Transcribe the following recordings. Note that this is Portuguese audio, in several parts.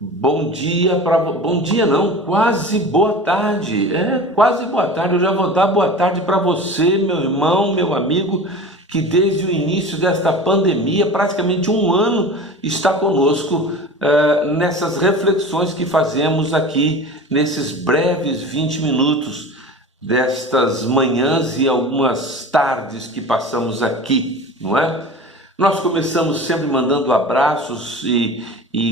Bom dia não, quase boa tarde. Quase boa tarde. Eu já vou dar boa tarde para você, meu irmão, meu amigo, que desde o início desta pandemia, praticamente um ano, está conosco nessas reflexões que fazemos aqui nesses breves 20 minutos destas manhãs e algumas tardes que passamos aqui, não é? Nós começamos sempre mandando abraços e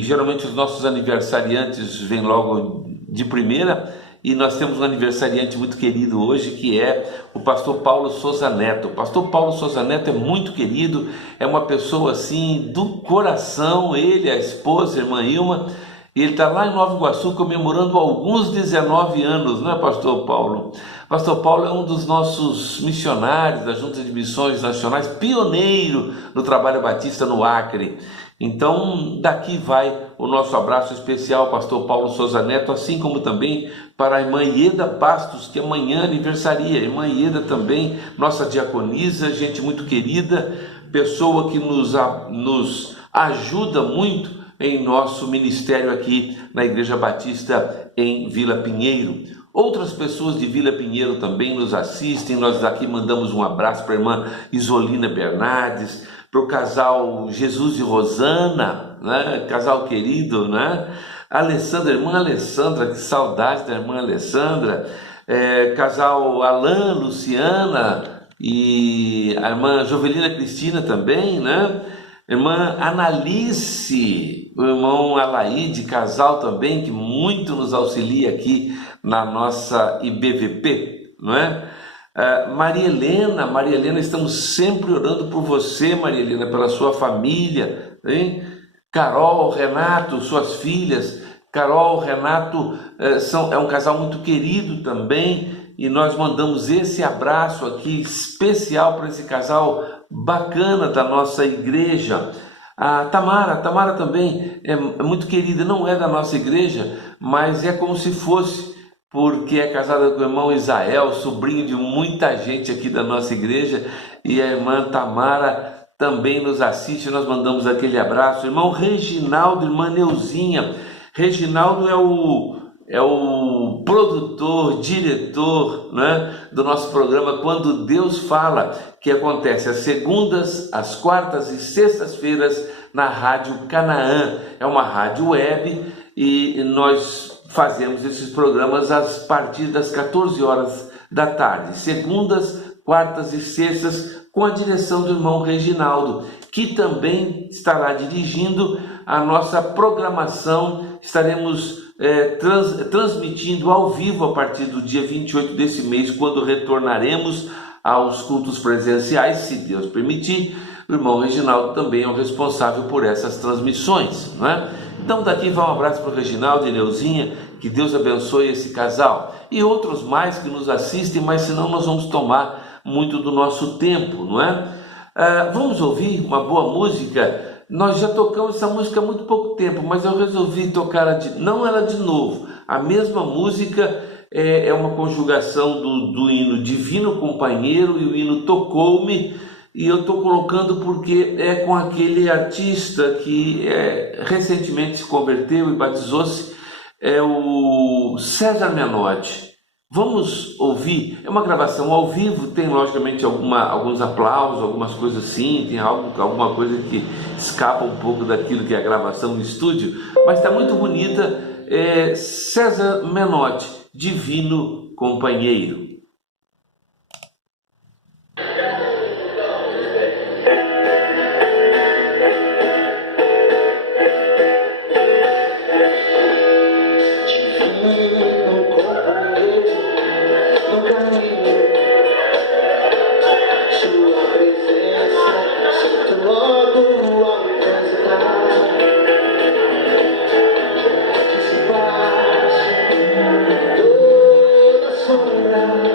geralmente os nossos aniversariantes vêm logo de primeira, e nós temos um aniversariante muito querido hoje, que é o pastor Paulo Souza Neto. O pastor Paulo Souza Neto é muito querido, é uma pessoa assim do coração, ele, a esposa, a irmã Ilma, e ele está lá em Nova Iguaçu comemorando alguns 19 anos, não é, pastor Paulo? Pastor Paulo é um dos nossos missionários da Junta de Missões Nacionais, pioneiro no trabalho batista no Acre. Então, daqui vai o nosso abraço especial ao pastor Paulo Souza Neto, assim como também para a irmã Ieda Bastos, que amanhã aniversaria. A irmã Ieda também, nossa diaconisa, gente muito querida, pessoa que nos ajuda muito em nosso ministério aqui na Igreja Batista em Vila Pinheiro. Outras pessoas de Vila Pinheiro também nos assistem. Nós aqui mandamos um abraço para a irmã Isolina Bernardes, para o casal Jesus e Rosana, né? Casal querido, né? Alessandra, irmã Alessandra, que saudade da irmã Alessandra, casal Alain, Luciana e a irmã Jovelina Cristina também, né? Irmã Analice, o irmão Alaide, casal também, que muito nos auxilia aqui na nossa IBVP, não é? Maria Helena, estamos sempre orando por você, Maria Helena, pela sua família, hein? Carol, Renato, suas filhas. Carol, Renato, é um casal muito querido também, e nós mandamos esse abraço aqui especial para esse casal bacana da nossa igreja. A Tamara também é muito querida, não é da nossa igreja, mas é como se fosse, porque é casada com o irmão Isael, sobrinho de muita gente aqui da nossa igreja, e a irmã Tamara também nos assiste. Nós mandamos aquele abraço. Irmão Reginaldo, irmã Neuzinha. Reginaldo é o produtor, diretor, né, do nosso programa Quando Deus Fala, que acontece às segundas, às quartas e sextas-feiras na Rádio Canaã. É uma rádio web e nós fazemos esses programas a partir das 14 horas da tarde, segundas, quartas e sextas, com a direção do irmão Reginaldo, que também estará dirigindo a nossa programação. Estaremos transmitindo ao vivo a partir do dia 28 desse mês, quando retornaremos aos cultos presenciais, se Deus permitir. O irmão Reginaldo também é o responsável por essas transmissões, não é? Então daqui vai um abraço para o Reginaldo e Neuzinha, que Deus abençoe esse casal e outros mais que nos assistem, mas senão nós vamos tomar muito do nosso tempo, não é? Vamos ouvir uma boa música. Nós já tocamos essa música há muito pouco tempo, mas eu resolvi tocar não ela de novo. A mesma música é uma conjugação do hino Divino Companheiro e o hino Tocou-me, e eu estou colocando porque é com aquele artista que recentemente se converteu e batizou-se, é o César Menotti. Vamos ouvir, é uma gravação ao vivo, tem logicamente alguns aplausos, algumas coisas assim, tem alguma coisa que escapa um pouco daquilo que é a gravação no estúdio, mas está muito bonita. César Menotti, Divino Companheiro. Toda sombra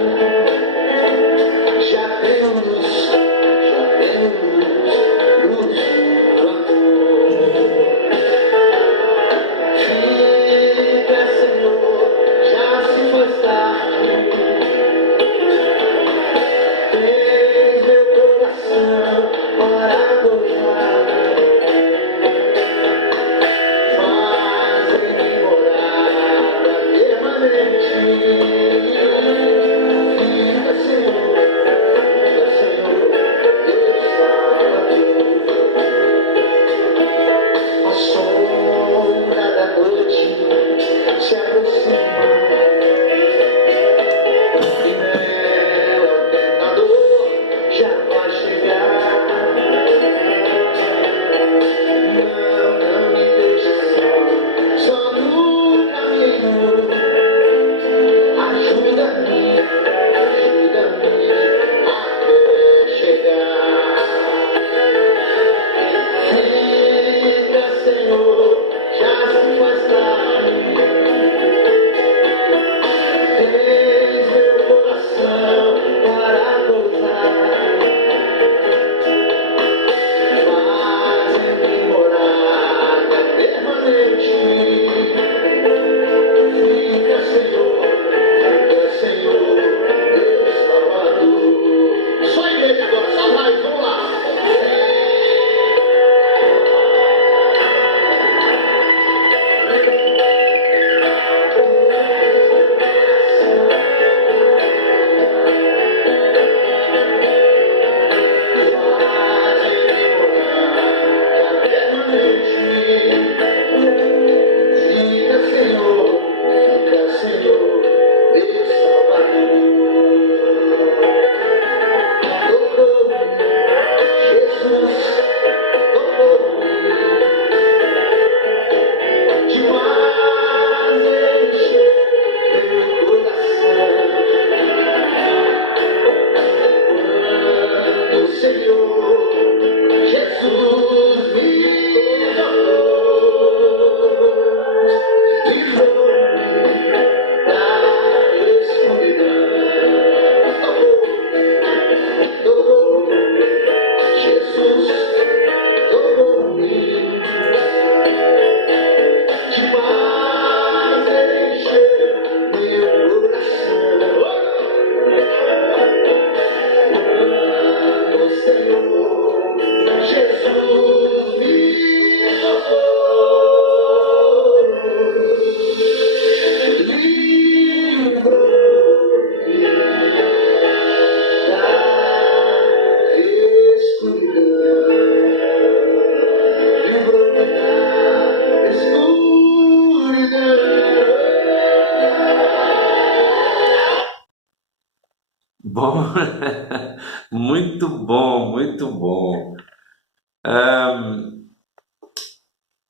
Muito bom, muito bom.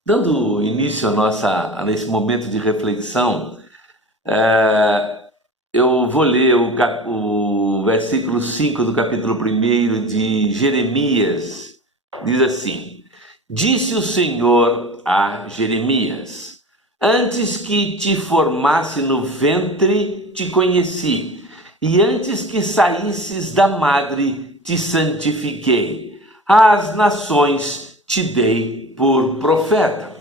Dando início a nesse momento de reflexão, eu vou ler o versículo 5 do capítulo 1 de Jeremias. Diz assim: Disse o Senhor a Jeremias: Antes que te formasse no ventre, te conheci, e antes que saísses da madre, te santifiquei. Às nações te dei por profeta.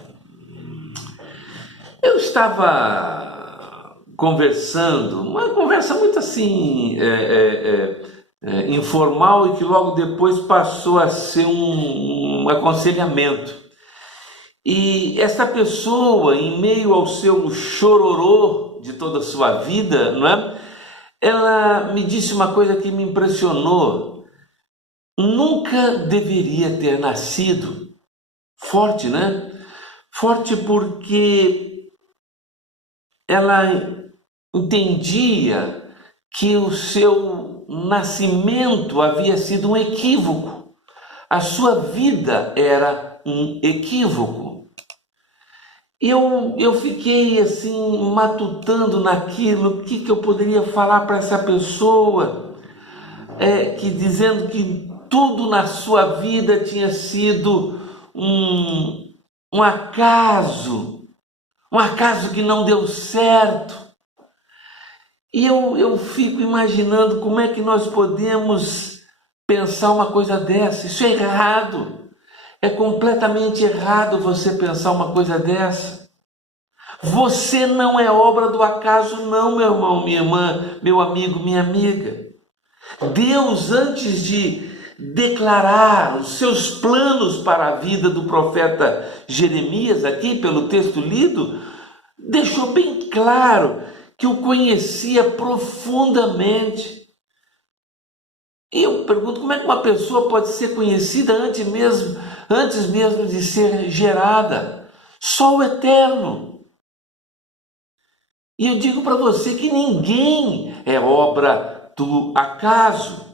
Eu estava conversando, uma conversa muito assim, informal, e que logo depois passou a ser um aconselhamento. E essa pessoa, em meio ao seu chororô de toda a sua vida, não é? Ela me disse uma coisa que me impressionou. Nunca deveria ter nascido. Forte, né? Forte porque ela entendia que o seu nascimento havia sido um equívoco. A sua vida era um equívoco. Eu fiquei assim, matutando naquilo, o que eu poderia falar para essa pessoa, que dizendo que tudo na sua vida tinha sido um acaso que não deu certo. E eu fico imaginando como é que nós podemos pensar uma coisa dessa. Isso é errado. É completamente errado você pensar uma coisa dessa. Você não é obra do acaso, não, meu irmão, minha irmã, meu amigo, minha amiga. Deus, antes de declarar os seus planos para a vida do profeta Jeremias, aqui pelo texto lido, deixou bem claro que o conhecia profundamente. E eu pergunto, como é que uma pessoa pode ser conhecida antes mesmo de ser gerada? Só o Eterno. E eu digo para você que ninguém é obra do acaso.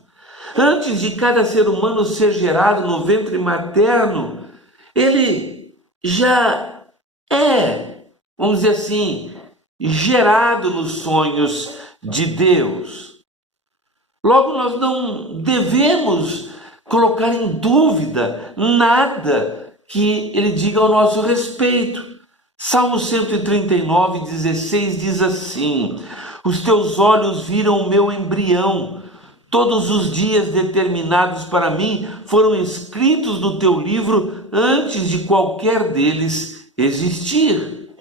Antes de cada ser humano ser gerado no ventre materno, ele já vamos dizer assim, gerado nos sonhos de Deus. Logo, nós não devemos colocar em dúvida nada que ele diga ao nosso respeito. Salmo 139:16 diz assim: Os teus olhos viram o meu embrião, todos os dias determinados para mim foram escritos no teu livro antes de qualquer deles existir.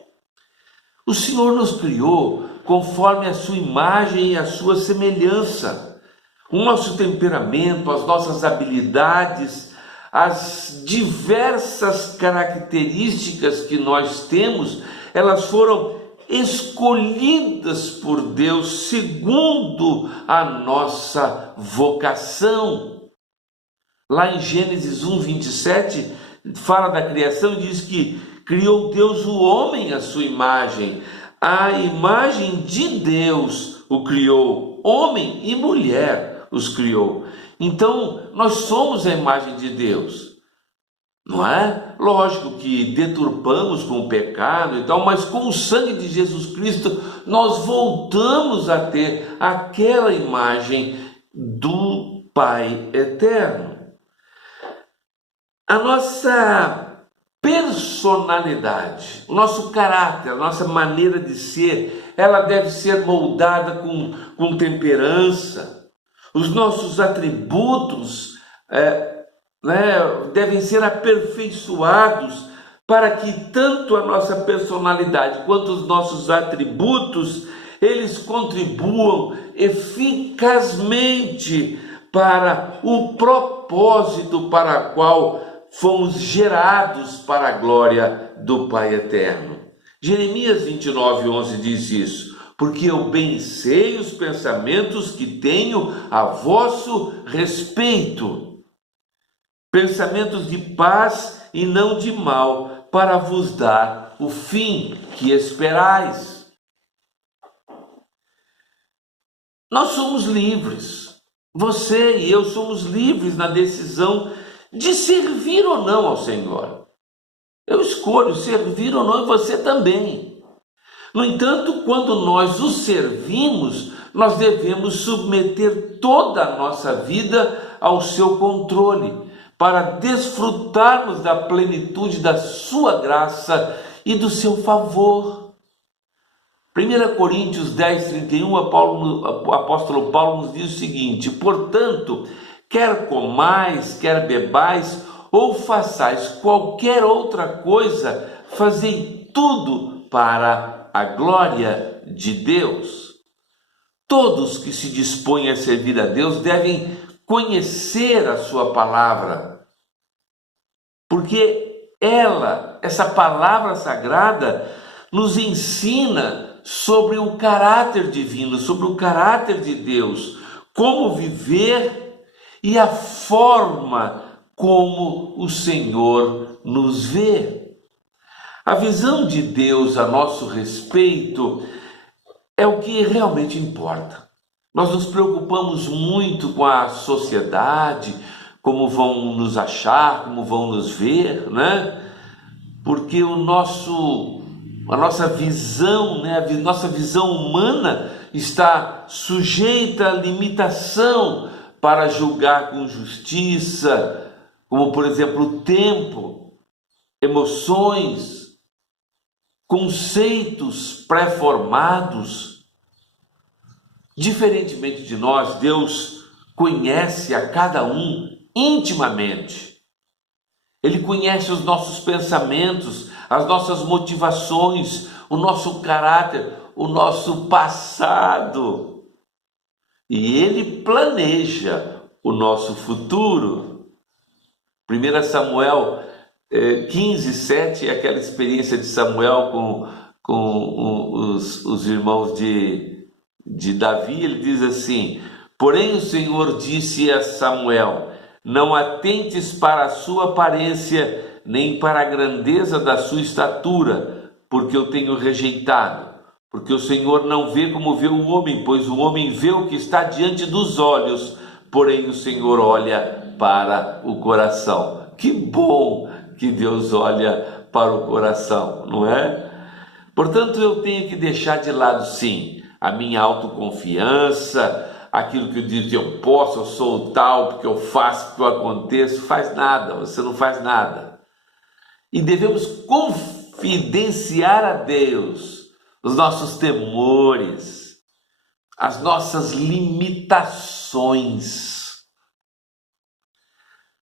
O Senhor nos criou conforme a sua imagem e a sua semelhança. O nosso temperamento, as nossas habilidades, as diversas características que nós temos, elas foram escolhidas por Deus segundo a nossa vocação. Lá em Gênesis 1:27, fala da criação e diz que criou Deus o homem à sua imagem. A imagem de Deus o criou, homem e mulher os criou. Então, nós somos a imagem de Deus, não é? Lógico que deturpamos com o pecado e tal, mas com o sangue de Jesus Cristo, nós voltamos a ter aquela imagem do Pai eterno. A nossa personalidade, o nosso caráter, a nossa maneira de ser, ela deve ser moldada com temperança. Os nossos atributos devem ser aperfeiçoados para que tanto a nossa personalidade quanto os nossos atributos, eles contribuam eficazmente para o propósito para o qual fomos gerados para a glória do Pai eterno. Jeremias 29:11 diz isso: Porque eu bem sei os pensamentos que tenho a vosso respeito, pensamentos de paz e não de mal, para vos dar o fim que esperais. Nós somos livres, Você e eu somos livres na decisão de servir ou não ao Senhor. Eu escolho servir ou não e você também. No entanto, quando nós o servimos, nós devemos submeter toda a nossa vida ao seu controle, para desfrutarmos da plenitude da sua graça e do seu favor. 1 Coríntios 10:31, o apóstolo Paulo nos diz o seguinte: portanto, quer comais, quer bebais, ou façais qualquer outra coisa, fazei tudo para a glória de Deus. Todos que se dispõem a servir a Deus devem conhecer a sua palavra, porque essa palavra sagrada, nos ensina sobre o caráter divino, sobre o caráter de Deus, como viver e a forma como o Senhor nos vê. A visão de Deus a nosso respeito é o que realmente importa. Nós nos preocupamos muito com a sociedade, como vão nos achar, como vão nos ver, né? Porque a nossa visão, né? A nossa visão humana está sujeita à limitação para julgar com justiça, como por exemplo o tempo, emoções, conceitos pré-formados. Diferentemente de nós, Deus conhece a cada um intimamente. Ele conhece os nossos pensamentos, as nossas motivações, o nosso caráter, o nosso passado. E Ele planeja o nosso futuro. 1 Samuel 15:7 é aquela experiência de Samuel com os irmãos de Davi. Ele diz assim: porém o Senhor disse a Samuel: não atentes para a sua aparência, nem para a grandeza da sua estatura, porque eu tenho rejeitado. Porque o Senhor não vê como vê o homem, pois o homem vê o que está diante dos olhos, porém o Senhor olha para o coração. Que bom que Deus olha para o coração, não é? Portanto, eu tenho que deixar de lado, sim, a minha autoconfiança, aquilo que eu digo que eu posso, eu sou tal, porque eu faço, porque eu aconteço. Faz nada, você não faz nada. E devemos confidenciar a Deus os nossos temores, as nossas limitações.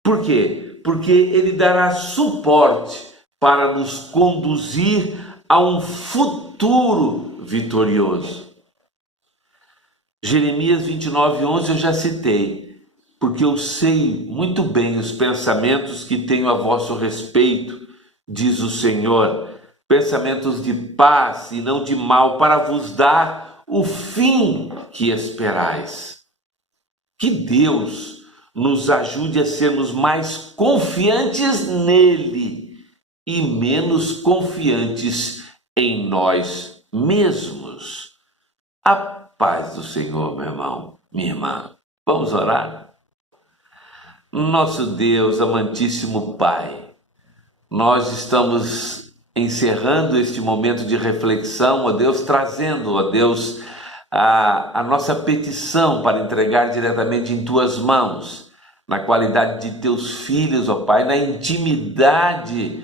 Por quê? Porque Ele dará suporte para nos conduzir a um futuro vitorioso. Jeremias 29:11 eu já citei, porque eu sei muito bem os pensamentos que tenho a vosso respeito, diz o Senhor, pensamentos de paz e não de mal, para vos dar o fim que esperais. Que Deus nos ajude a sermos mais confiantes nele e menos confiantes em nós mesmos. A paz do Senhor, meu irmão, minha irmã. Vamos orar? Nosso Deus, amantíssimo Pai, nós estamos encerrando este momento de reflexão, ó Deus, trazendo, ó Deus, a nossa petição para entregar diretamente em Tuas mãos, na qualidade de Teus filhos, ó Pai, na intimidade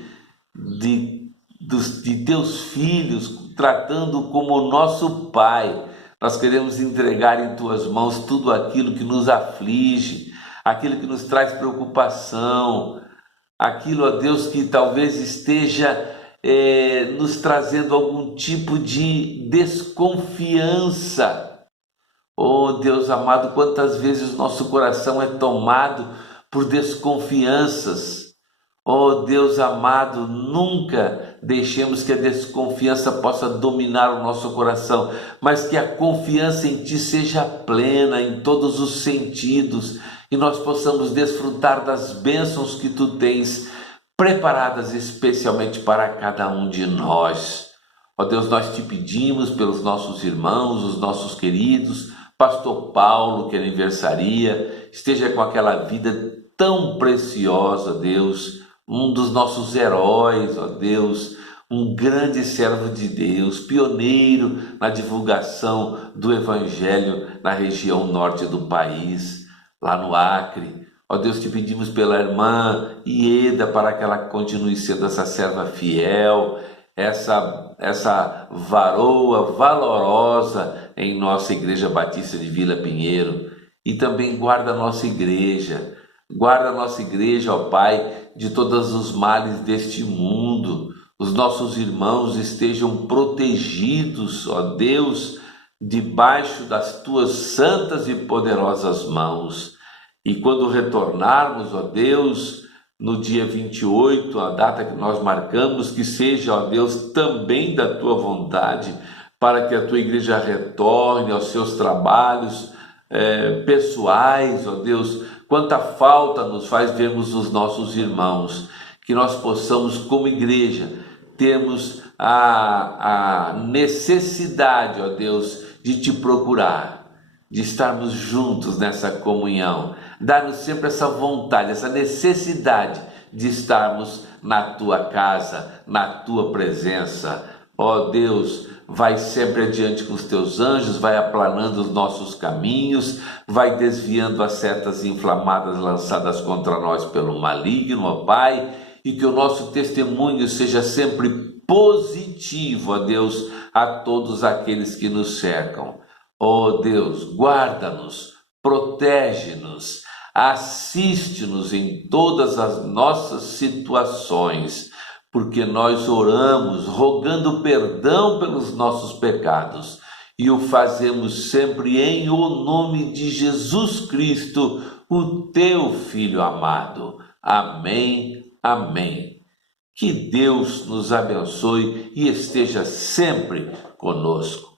de Teus filhos, tratando como o nosso Pai. Nós queremos entregar em Tuas mãos tudo aquilo que nos aflige, aquilo que nos traz preocupação, aquilo, ó Deus, que talvez esteja nos trazendo algum tipo de desconfiança. Oh Deus amado, quantas vezes nosso coração é tomado por desconfianças. Oh Deus amado, nunca deixemos que a desconfiança possa dominar o nosso coração, mas que a confiança em Ti seja plena em todos os sentidos e nós possamos desfrutar das bênçãos que Tu tens preparadas especialmente para cada um de nós. Ó Deus, nós Te pedimos pelos nossos irmãos, os nossos queridos, pastor Paulo, que aniversaria, esteja com aquela vida tão preciosa, Deus, um dos nossos heróis, ó Deus, um grande servo de Deus, pioneiro na divulgação do Evangelho na região norte do país, lá no Acre. Ó Deus, te pedimos pela irmã Ieda para que ela continue sendo essa serva fiel, essa varoa valorosa em nossa Igreja Batista de Vila Pinheiro. E também guarda a nossa igreja, ó Pai, de todos os males deste mundo. Os nossos irmãos estejam protegidos, ó Deus, debaixo das tuas santas e poderosas mãos. E quando retornarmos, ó Deus, no dia 28, a data que nós marcamos, que seja, ó Deus, também da tua vontade, para que a tua igreja retorne aos seus trabalhos pessoais, ó Deus. Quanta falta nos faz vermos os nossos irmãos, que nós possamos, como igreja, termos a necessidade, ó Deus, de te procurar, de estarmos juntos nessa comunhão. Dá-nos sempre essa vontade, essa necessidade de estarmos na tua casa, na tua presença. Ó Deus, vai sempre adiante com os teus anjos, vai aplanando os nossos caminhos, vai desviando as setas inflamadas lançadas contra nós pelo maligno, ó Pai, e que o nosso testemunho seja sempre positivo, ó Deus, a todos aqueles que nos cercam. Ó Deus, guarda-nos, protege-nos, assiste-nos em todas as nossas situações, porque nós oramos rogando perdão pelos nossos pecados e o fazemos sempre em o nome de Jesus Cristo, o teu Filho amado. Amém, amém. Que Deus nos abençoe e esteja sempre conosco.